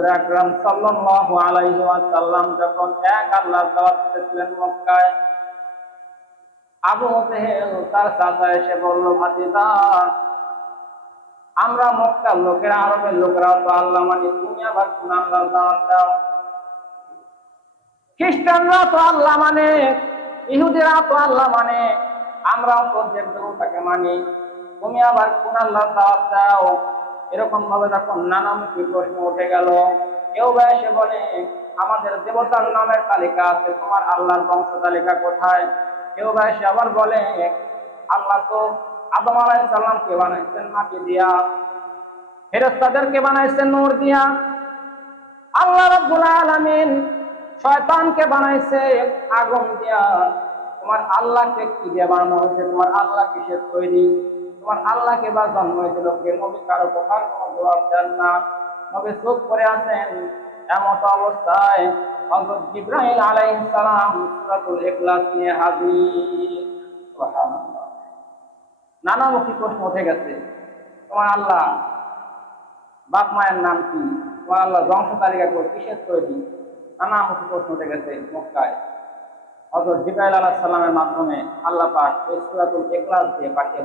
হুজুর আকরাম সাল্লাল্লাহু আলাইহি ওয়াসাল্লাম যখন এক দাওয়াত দিতেছিলেন মক্কায়, আবু জেহেল তার চাচা এসে বলল আমরা মক্কার লোকেরা, আরবের লোকেরা তো আল্লাহ মানে তুমি আবার কোন আল্লাহর দাওয়াত দাও? খ্রিস্টানরা তো আল্লাহ মানে ইহুদিরা তো আল্লাহ মানে আমরাও তো দেব দেবতাকে মানি, তুমি আবার কোন আল্লাহর দাওয়াত দাও? এরকম ভাবে যখন নানামুখী প্রশ্ন উঠে গেল, কেউ বা এসে বলে, আমাদের দেবতার নামের তালিকা আছে, তোমার আল্লাহর বংশ তালিকা কোথায়? কেউ বা এসে আবার বলে, আল্লাহ তো আদম আলাই সাল্লামকে বানাইছেন? মাটি দিয়া। ফেরেস্তাদেরকে বানাইছেন নূর দিয়া। আল্লাহ রাব্বুল আলামিন শয়তানকে বানাইছে আগুন দিয়া। তোমার আল্লাহকে কি দিয়ে বানানো হয়েছে? তোমার আল্লাহ কিসের তৈরি? তোমার আল্লাহকে বা জন্ম হয়েছিল। কে নবী কারও কথার কোনো জবাব দেন না। নবী চোখ করে আছেন এমত অবস্থায়। হযরত জিব্রাইল আলাইহিস সালাম সূরাতুল ইখলাস নিয়ে হাজির। সুবহানাল্লাহ। নানামুখী প্রশ্ন উঠে গেছে, তোমার আল্লাহ বাপ মায়ের নাম কি? তোমার আল্লাহ বংশ তালিকা করে কিসের তৈরি? নানামুখী প্রশ্ন উঠে গেছে মক্কায়। হজরত জিব্রাইল আলাহ সাল্লামের মাধ্যমে আল্লাহ পাক এই সূরাতুল ইখলাস দিয়ে পাঠিয়ে।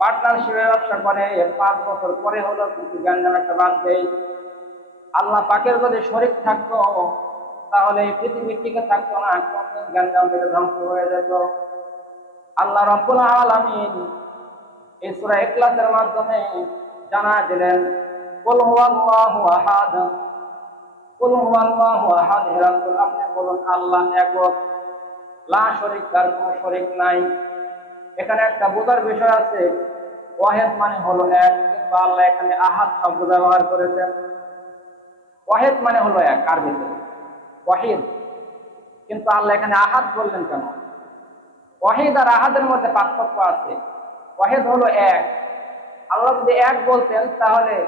পার্টনারশিপে ব্যবসা করে, এর পাঁচ বছর পরে হলো কিছু জ্ঞান একটা বাদ দেয় আল্লাহ পাকের যদি শরীক থাকতো, তাহলে এই পৃথিবীর টিকে থাকতো না জ্ঞান থেকে ধ্বংস হয়ে যেত। আল্লাহ রব্বুল আলামিন এই সূরা ইখলাসের মাধ্যমে জানা দিলেন, কুল হুয়াল্লাহু আহাদ। কুল হুয়াল্লাহু আহাদ হে রাসূল আপনি বলুন, আল্লাহ একক লা শরীক তার কোনো শরীক নাই। এখানে একটা বোঝার বিষয় আছে, ওয়াহেদ মানে হলো এক, কিংবা আল্লাহ এখানে আহাদ শব্দ ব্যবহার করেছেন। ওয়াহেদ মানে হলো এক আরবিতে ওয়াহিদ। কিন্তু আল্লাহ এখানে আহাদ বললেন কেন? ওয়াহিদ আর আহাদের মধ্যে পার্থক্য আছে। ওয়াহেদ হলো এক। আল্লাহ যদি এক বলতেন, তাহলে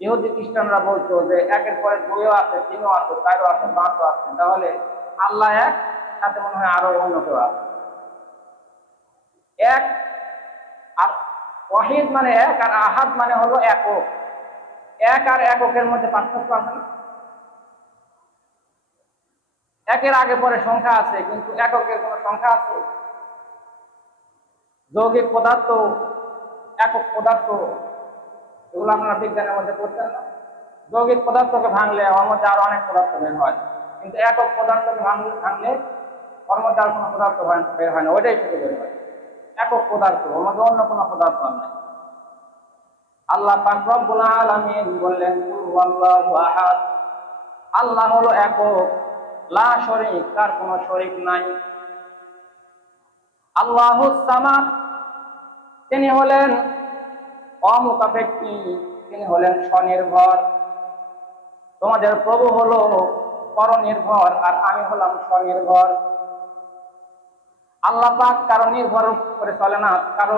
ইহুদি খ্রিস্টানরা বলতো যে একের পরে দুইও আছে, তিনও আছে, চারও আছে, পাঁচও আছে। তাহলে আল্লাহ এক, সাথে মনে হয় আরও অন্য কেউ আছে। এক ওয়াহিদ মানে এক, আর আহাদ মানে হলো একক। এক আর এককের মধ্যে পার্থক্য আছে? একের আগে পরে সংখ্যা আছে, কিন্তু এককের কোনো সংখ্যা আছে? যৌগিক পদার্থ, একক পদার্থ, এগুলো আপনারা বিজ্ঞানের মধ্যে পড়ছেন না। যৌগিক পদার্থকে ভাঙলে ওর মধ্যে আরও অনেক পদার্থ বের হয়। কিন্তু একক পদার্থকে ভাঙলে ভাঙলে ওর মধ্যে আর কোনো পদার্থ বের হয় না, ওইটাই শুধু বের হয়। একক পদার্থ মধ্যে অন্য কোনো পদার্থ আর নাই। আল্লাহ পাক রব্বুল আলামিন বললেন হুয়াল্লাহু আহাদ। আল্লাহ হলো একক, লা শরীক, তার কোনো শরীক নাই। আল্লাহু সামাদ, তিনি হলেন অমুখাপেক্ষী তিনি হলেন স্বনির্ভর। তোমাদের প্রভু হলো পরনির্ভর আর আমি হলাম স্বনির্ভর। আল্লাহ পাক কারও নির্ভর করে চলে না, কারও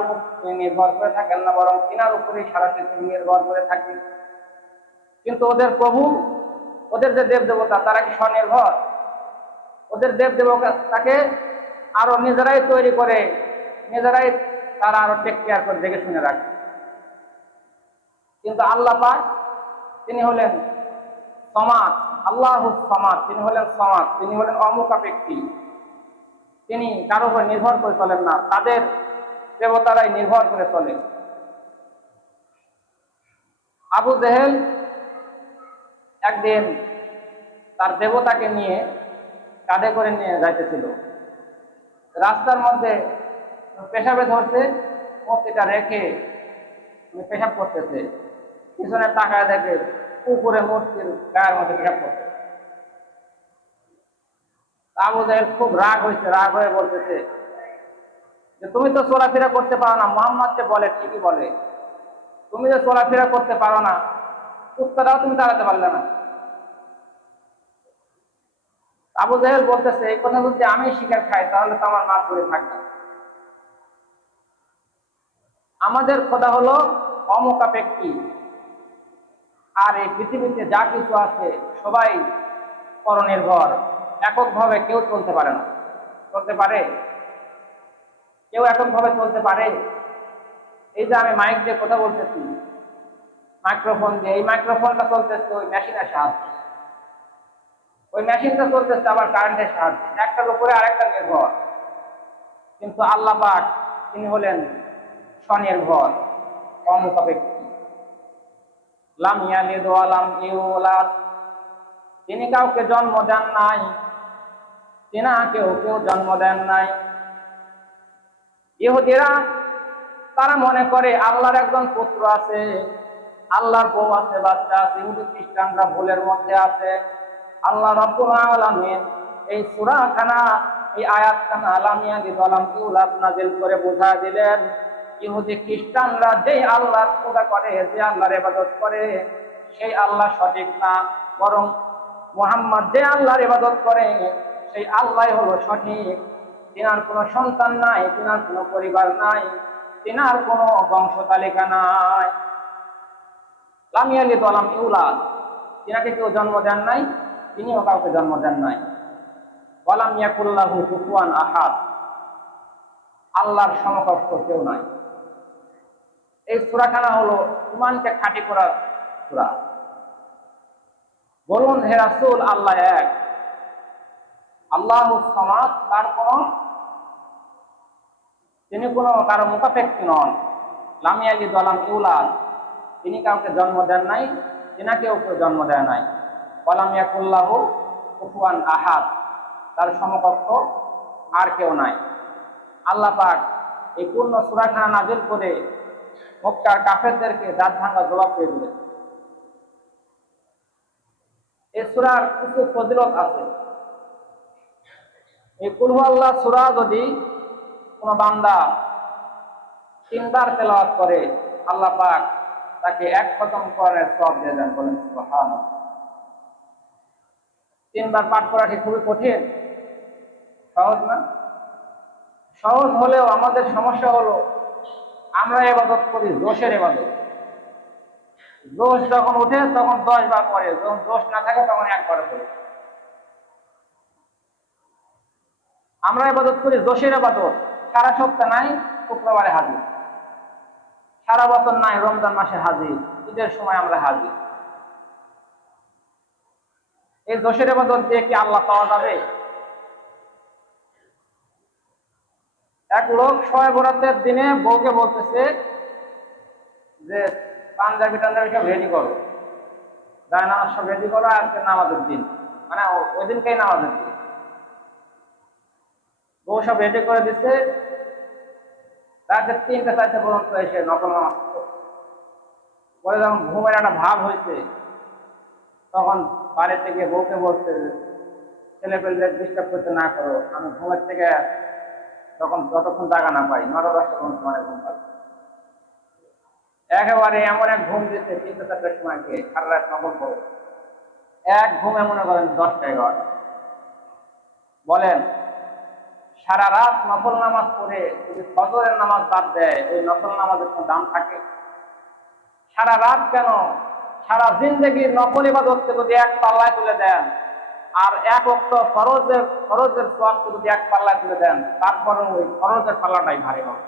নির্ভর করে থাকেন না, বরং তিনার উপরেই সারা পৃথিবী নির্ভর করে থাকে। কিন্তু ওদের প্রভু, ওদের যে দেব দেবতা তারা কি স্বনির্ভর? ওদের দেব দেবতা তাকে আরও নিজেরাই তৈরি করে, নিজেরাই তারা আরও টেক কেয়ার করে, দেখে শুনে রাখে। কিন্তু আল্লাহ পাক, তিনি হলেন সমাজ আল্লাহ সমাজ তিনি হলেন সমাজ তিনি হলেন অমুখাপেক্ষী তিনি কারও উপর নির্ভর করে চলেন না, তাদের দেবতারাই নির্ভর করে চলে। আবু জেহেল একদিন তার দেবতাকে নিয়ে কাঁধে করে নিয়ে যাইতেছিল। রাস্তার মধ্যে পেশাবে ধরছে মূর্তিটা রেখে পেশাব করতেছে। পিছনে তাকায় দেখে পুকুরে মূর্তির গায়ের মধ্যে পেশাব করতে আবু জাহেল খুব রাগ হয়েছে, রাগ হয়ে বলতেছে যে, তুমি তো চলাফেরা করতে পারো না। মোহাম্মদ যে বলে, ঠিকই বলে। তুমি যে চলাফেরা করতে পারো না কুত্তাটাও তুমি তাড়াতে পারলে না। আবু জাহেল বলতেছে, এই কথা যদি আমি শিকার খাই, তাহলে তো আমার মার করে থাকবে। আমাদের খোদা হলো অমুখাপেক্ষী আর এই পৃথিবীতে যা কিছু আছে, সবাই পরনির্ভর এককভাবে কেউ চলতে পারে না। চলতে পারে? কেউ এককভাবে চলতে পারে? এই যে আমি মাইক দিয়ে কথা বলতেছি মাইক্রোফোন দিয়ে, এই মাইক্রোফোনটা চলতেছে ওই মেশিনের সাহায্যে। ওই মেশিনটা চলতেছে আবার কারেন্টের সাহায্যে। একটার উপরে আরেকটা নির্ভর। কিন্তু আল্লাহ পাক, তিনি হলেন স্বনির্ভর অমুখাপেক্ষী লাম ইয়ালিদ ওয়া ইউলাদ। তিনি কাউকে জন্ম দেন নাই। তিনা কেউ কেউ জন্ম দেন নাই। ইহুদিরা, তারা মনে করে আল্লাহর একজন পুত্র আছে, আল্লাহর বউ আছে, বাচ্চা আছে, ইহুদি খ্রিস্টানরা ভুলের মধ্যে আছে। আল্লাহ রব্বুল আলামিন এই সূরাখানা, এই আয়াতখানা আলামিয়া দিলাম ইউলাদ নাজিল করে বোঝা দিলেন, ইহুদি খ্রিস্টানরা যেই আল্লাহর পূজা করে, যে আল্লাহর ইবাদত করে, সেই আল্লাহ সঠিক না। বরং মুহাম্মদ যে আল্লাহর ইবাদত করে সেই আল্লাহ হলো সঠিক। তিনার কোনো সন্তান নাই, তিনার কোনো পরিবার নাই, তিনার কোনো বংশ তালিকা নাই। লামিয়ালি ইউলাদ। তিনাকে কেউ জন্ম দেন নাই, তিনিও কাউকে জন্ম দেন নাই। বলাম আহাদ। আল্লাহর সমকক্ষ কেউ নাই। এই সুরাখানা হলো ইমানকে খাঁটি করার সুরা। বলুন, হে রাসূল, আল্লাহ এক। আল্লাহ সমাজ তার কোন, তিনি কারও নন। দলাম তিনি কাউকে জন্ম দেন নাই কেউ জন্ম দেয় নাই। কলাম ইয়াকুল্লাহ আহাদ, তার সমকক্ষ আর কেউ নাই। আল্লাহ পাক এই পূর্ণ সুরাখানা নাজিল করে মক্কার কাফেরদেরকে দাঁত ভাঙা জবাব দিয়ে দিলেন। এই সুরার কিছু ফজিলত আছে। এই কুলহু সুরা যদি কোনো বান্দা তিনবার তেলাওয়াত করে, আল্লাহ পাক তাকে এক খতম করার সব দিয়ে দেন, বলেন সুবহানাল্লাহ। তিনবার পাঠ করা কি খুবই কঠিন? সহজ না? সহজ হলেও আমাদের সমস্যা হলো আমরা এবাদত করি, দোষের এবাদত দোষ যখন উঠে তখন দশ বার পরে যখন দোষ না থাকে, তখন একবার করে আমরা এবাদত করি, দোষের এবাদত সারা সপ্তাহ নাই, শুক্রবারে হাজির। সারা বছর নাই, রমজান মাসে হাজির। ঈদের সময় আমরা হাজির। এই দোষের এবাদত দিয়ে কি আল্লাহ পাওয়া যাবে? এক লোক ছয় বরাতের দিনে বউকে বলতেছে যে, পাঞ্জাবি টাঞ্জাবি সব রেডি করো। গায়ে নামাজ সব রেডি করো, আজকে নামাজের দিন। মানে ওই দিনকেই নামাজের দিন। সব রেডি করে দিচ্ছে রাতে তিনটা চারটে পর্যন্ত এসে নকল নামাজ পরে যখন ঘুমের একটা ভাব হয়েছে। তখন বাড়িতে গিয়ে বউকে বলছে ছেলে পেলে ডিস্টার্ব করতে না করো, আমি ঘুমের থেকে যখন যতক্ষণ জায়গা না পাই, নটা দশটা পর্যন্ত মানে ঘুম পাই একেবারে এমন এক ঘুম দিতে তিনটে চারটার সময় গিয়ে সারা রাত নকল করো এক ঘুমে মনে করেন দশটা এগারোটা। বলেন সারা রাত নফল নামাজ পড়ে যদি ফজরের নামাজ বাদ দেয়, ওই নফল নামাজের কোনো দাম থাকে? সারা রাত কেন? সারা জিন্দগির নকল ইবাদতকে যদি এক পাল্লায় তুলে দেন, আর এক অক্ত ফরজের ফরজের সোয়াবকে যদি এক পাল্লায় তুলে দেন তারপরে ওই ফরজের পাল্লাটাই ভারী হবে।